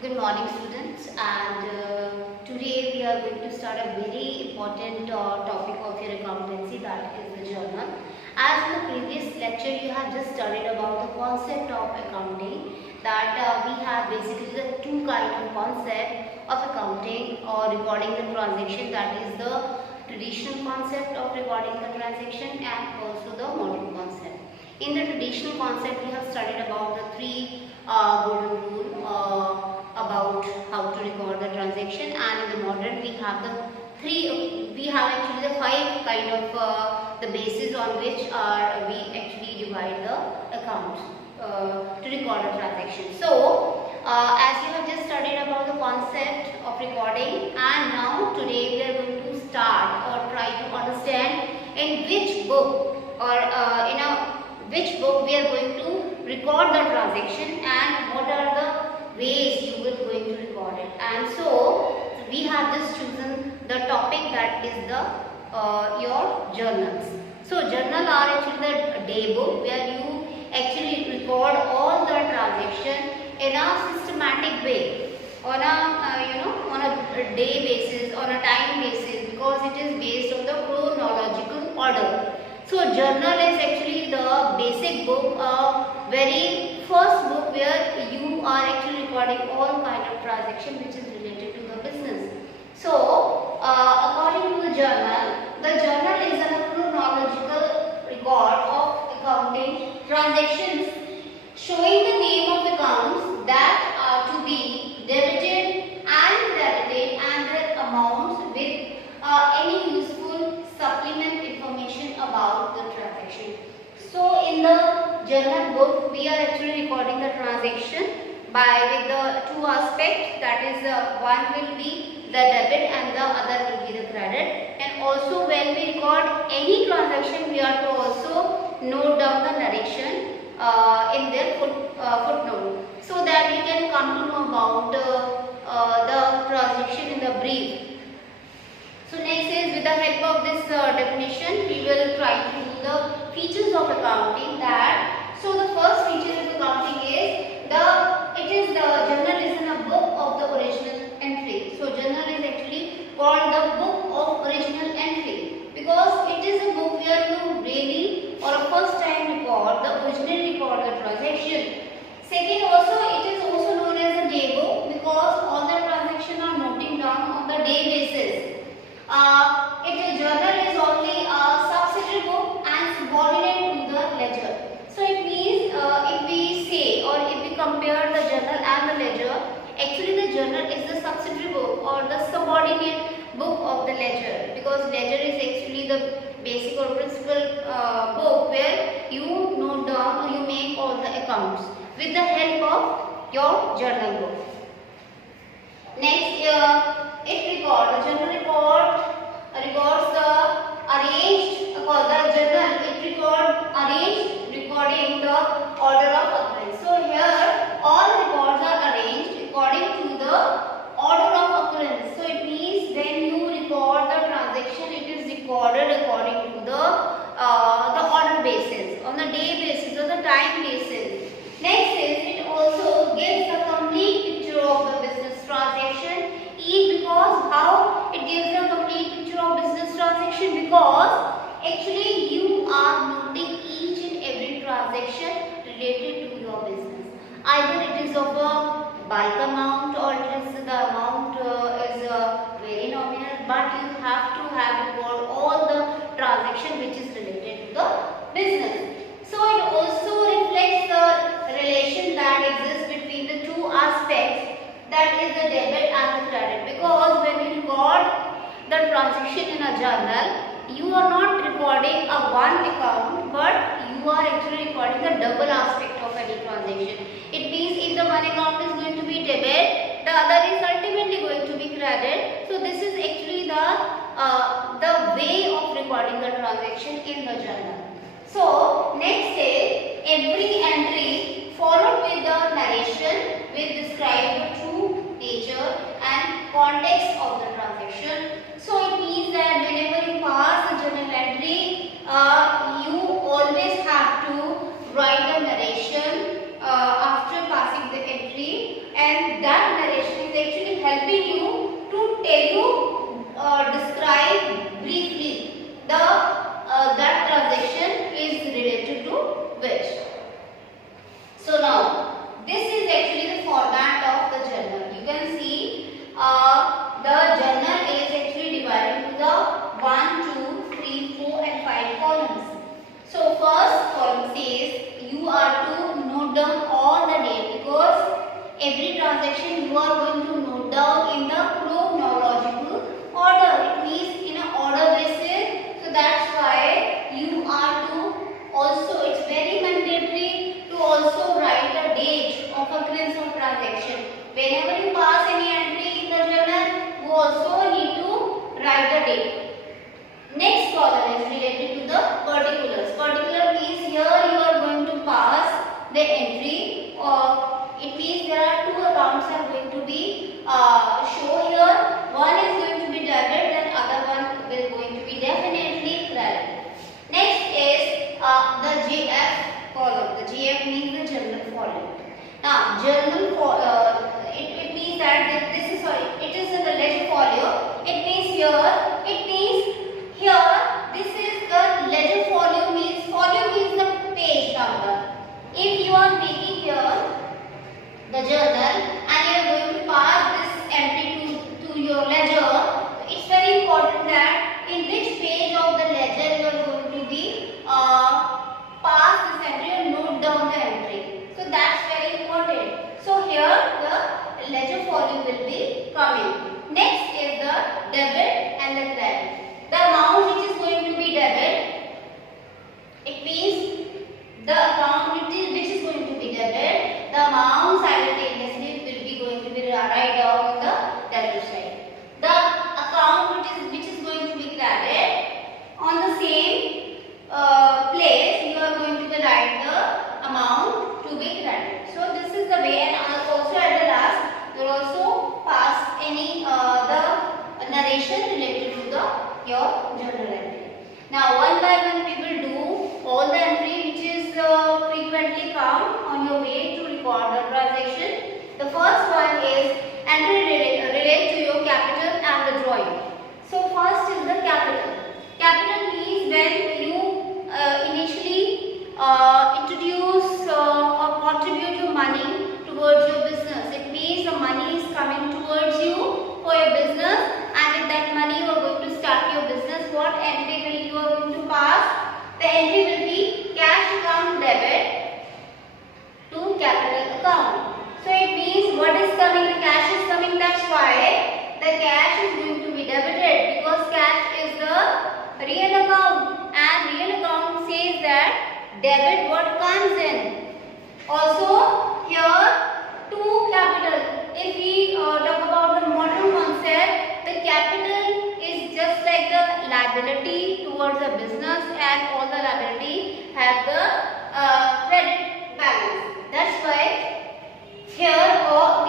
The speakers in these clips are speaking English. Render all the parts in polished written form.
Good morning, students, and today we are going to start a very important topic of your accountancy, that is the journal. As in the previous lecture, you have just studied about the concept of accounting, that we have basically the two kind of concept of accounting or recording the transaction, that is the traditional concept of recording the transaction and also the modern concept. In the traditional concept, we have studied about the three golden rule about how to record the transaction, and in the modern we have actually the five kind of the basis on which we actually divide the account to record a transaction. So as you have just studied about the concept of recording, and now today we are going to start or try to understand in which book or which book we are going to record the transaction and what are the ways you will going to record it. And so we have just chosen the topic, that is the your journals. So journal are actually the day book where you actually record all the transaction in a systematic way on a day basis, on a time basis, because it is based on the chronological order. So journal is actually the basic book, very first book where you are actually recording all kind of transaction which is related to the business. So according to the journal is a chronological record of accounting transactions showing the name of accounts that are to be debited and credited and their amounts with any useful supplement information about the transaction. So in the journal book we are actually recording the transaction with the two aspects, that is one will be the debit and the other will be the credit. And also when we record any transaction we are to also note down the narration in their footnote, so that we can come to know about the transaction in the brief. So next is, with the help of this definition, we will try to do the features of accounting. So the first feature of accounting is the journal is in a book of the original entry. So journal is actually called the book of original entry because it is a book where you really or a first time originally record the transaction. Second, also it is also known as a day book because all the transactions are noting down on the day basis. Journal is only a subsidiary book and subordinate to the ledger. So it means if we say or if we compare the journal and the ledger, actually the journal is the subsidiary book or the subordinate book of the ledger, because ledger is actually the basic or principal book where you note down or you make all the accounts with the help of your journal book. Next, the journal records the arranged, recording the order of occurrence. So here all records are arranged according to the order of occurrence. So it means when you record the transaction, it is recorded according to the order basis, on the day basis or the time basis. Next is, it also gives a complete picture of the business transaction. Because how it gives a complete picture of business transaction, because actually you are noting each and every transaction related to your business. Either it is of a bulk amount or it is the amount is very nominal, but you have to have record all the transaction which is related to the business. So it also reflects the relation that exists between the two aspects, that is the debit and the credit, because when you record the transaction in a journal, you are not recording a one account, but you are actually recording the double aspect of any transaction. It means if the one account is going to be debit, the other is ultimately going to be credit. So this is actually the way of recording the transaction in the journal. So next is, every entry followed with the narration will describe the true nature and context of the transaction. So it means that whenever you pass the journal entry, you always have to write the narration after passing the entry, and that helping you to tell you, describe briefly the that transaction is related to which. So now this is actually the format of the journal. You can see the journal is actually divided into the 1, 2, 3, 4 and 5 columns. So first column says you are to note down all the date, because every transaction you are going to note down in the chronological order. It means in an order basis. So that's why you are to also, it's very mandatory to also write the date of occurrence of transaction. Whenever you pass any entry in the journal, you also need to write the date. Next column is related to the particulars. Particular means here you are going to pass the entry, or it means there are two accounts are going to be show here. One is going to be debit, then other one will going to be definitely credit. Next is the JF column. The JF means the journal volume. Now journal it means that this is, sorry, it is in the ledger folio. It means here, this is the ledger folio means the page number. If you are making here the journal and you are going to pass this entry to your ledger, it's very important that in which page of the ledger you are going to be pass this entry or note down the entry. So that's very important. So here the ledger folio will be coming. Next is the debit and the credit. The amount which is going to be debit, it means the account which is going to be debit, the amount simultaneously will be going to be write down on the debit side. The account which is going to be credit, on the same place you are going to be write the amount to be credit. So this is the way, and also at the last you will also pass any the narration related to your journal entry. Now one by one we will do all the entry which is frequently found on your way to record the transaction. The first one is entry relate to your capital and the drawing. So first is the capital. Capital means when you initially introduce or contribute your money towards your business. It means the money is coming towards you for your business, and with that money you are going to start your business. What entry will you are going to pass? The entry will be cash account debit to capital account. So it means what is coming? The cash is coming. That's why the cash is going to be debited, because cash is the real account, and real account says that debit what comes in. Also here to capital. If we talk about the modern concept, the capital is just like the liability towards the business, and all the liability have the credit balance. That's why here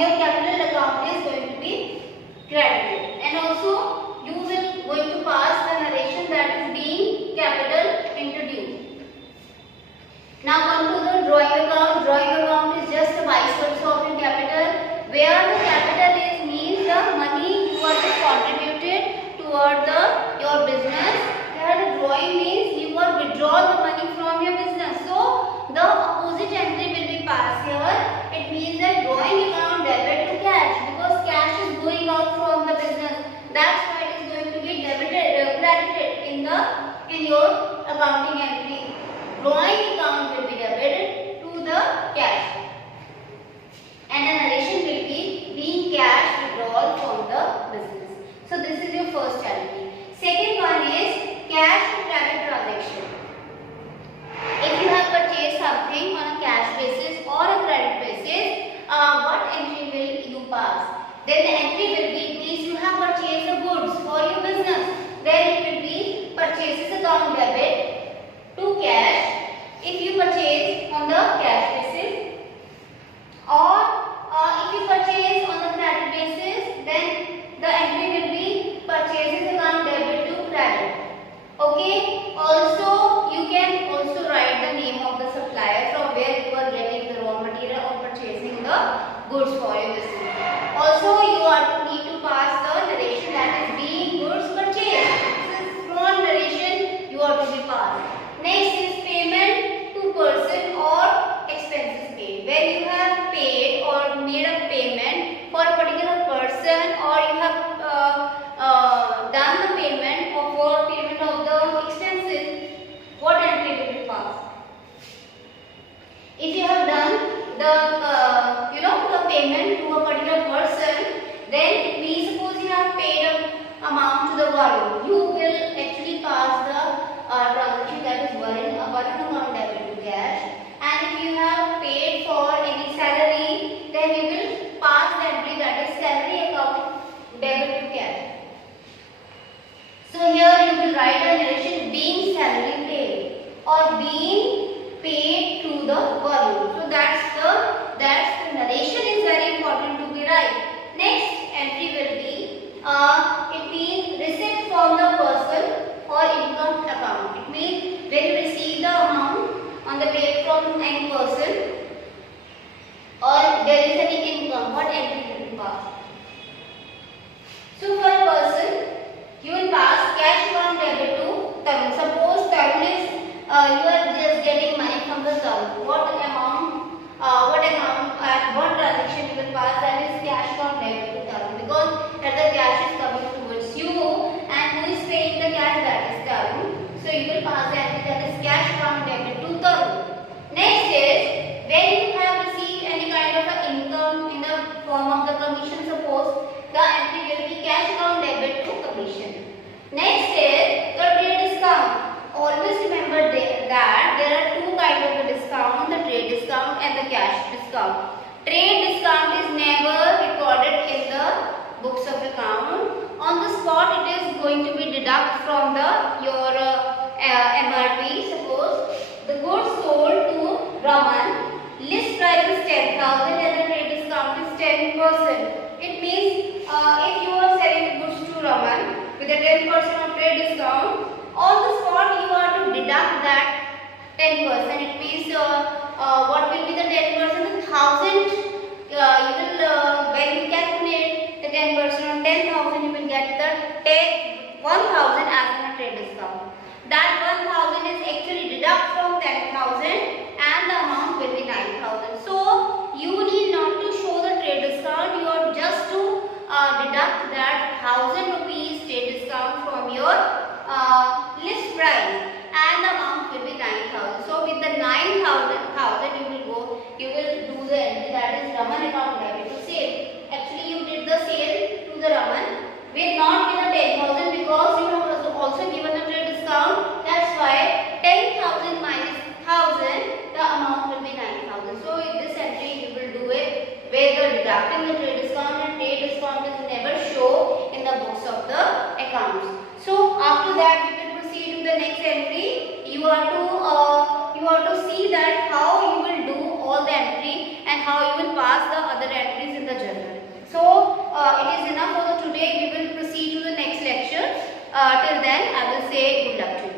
your capital account is going to be credited, and also you will going to pass the narration that is being capital introduced. Now come to the drawing account. Drawing account is just a vice versa of your capital. Where the capital is means the money you are just contributed toward your business. Here the drawing means you are withdraw the money from your business. So the opposite entry will be passed here. It means that drawing account debit to cash, because cash is going out from the business. That's why it is going to be debited, credited in your accounting entry. Drawing account will be debited to the cash, and the narration will be being cash withdrawal from the business. So this is your first entry. Second one is cash and credit transaction. If you have purchased something on a cash basis or a credit basis, what entry will you pass? Then the entry will be, means you have purchased the goods for your business. Then it will be purchases account debit to cash if you purchase on the cash basis, or if you purchase on the credit basis, then the entry will be purchases account debit to credit. Okay. Also you can also write the name of the supplier from where you are getting the raw material or purchasing the goods for your business. Also you are to pass the narration, that is being goods purchased. This is front narration you are to be passed. Next is payment to person or expenses paid. When you have paid or made a payment for a particular person, or you have done the payment of the expenses, what entry will be passed? If you have done the the payment to a particular person, then we suppose you have paid an amount to the borrower, you will actually pass the transaction, that is one account debit to cash. And if you have paid for any salary, then you will pass the entry, that is salary account debit to cash. So here you will write a narration being salary paid or being paid to the borrower. So that's the narration is very important to be right. Next entry will be it being receipt from the person or income account. It means when you receive the amount on the pay from any person or there is any income, what entry will be passed? So for a person, you will pass cash account debit to Tarun. Suppose Tarun is you are just getting money from the Tarun. What transaction you will pass? That is cash account debit to Tarun, because that the cash is coming towards you and who is paying the cash, that is Tarun. So you will pass the entry, that is cash account debit to Tarun. Next is when you have received any kind of a income in the form of the commission. Suppose the entry will be cash account debit to commission. Next is the trade discount. Always remember that there are two kinds of the discount, the trade discount and the cash discount. Trade discount is never recorded in the books of account. On the spot it is going to be deducted from your MRP. Suppose the goods sold to Raman, list price is 10,000 and the trade discount is 10%. It means if you are selling goods to Raman with a 10% of trade discount, on the spot you are to deduct that 10%. It means what will be the 10%? The 1,000. You will when you calculate the 10% on 10,000, you will get the 1,000 as a trade discount. That 1,000 is actually deduct from 10,000 and the amount will be 9,000. So you need not to show the trade discount. You are just to deduct that 1,000 rupees trade discount from your list price and the amount will be 9,000. So with the 9,000 you will do the entry, that is Raman account debit to sale. Actually you did the sale to the Raman with not with the 10,000, because you have also given the trade discount. That's why 10,000 minus 1,000, the amount will be 9,000. So in this entry you will do it where the deducting the trade discount, and trade discount is never show in the books of the accounts. So after that we will proceed to the next entry. You are to see that how you will do all the entry and how you will pass the other entries in the journal. So it is enough for today. We will proceed to the next lecture. Till then I will say good luck to you.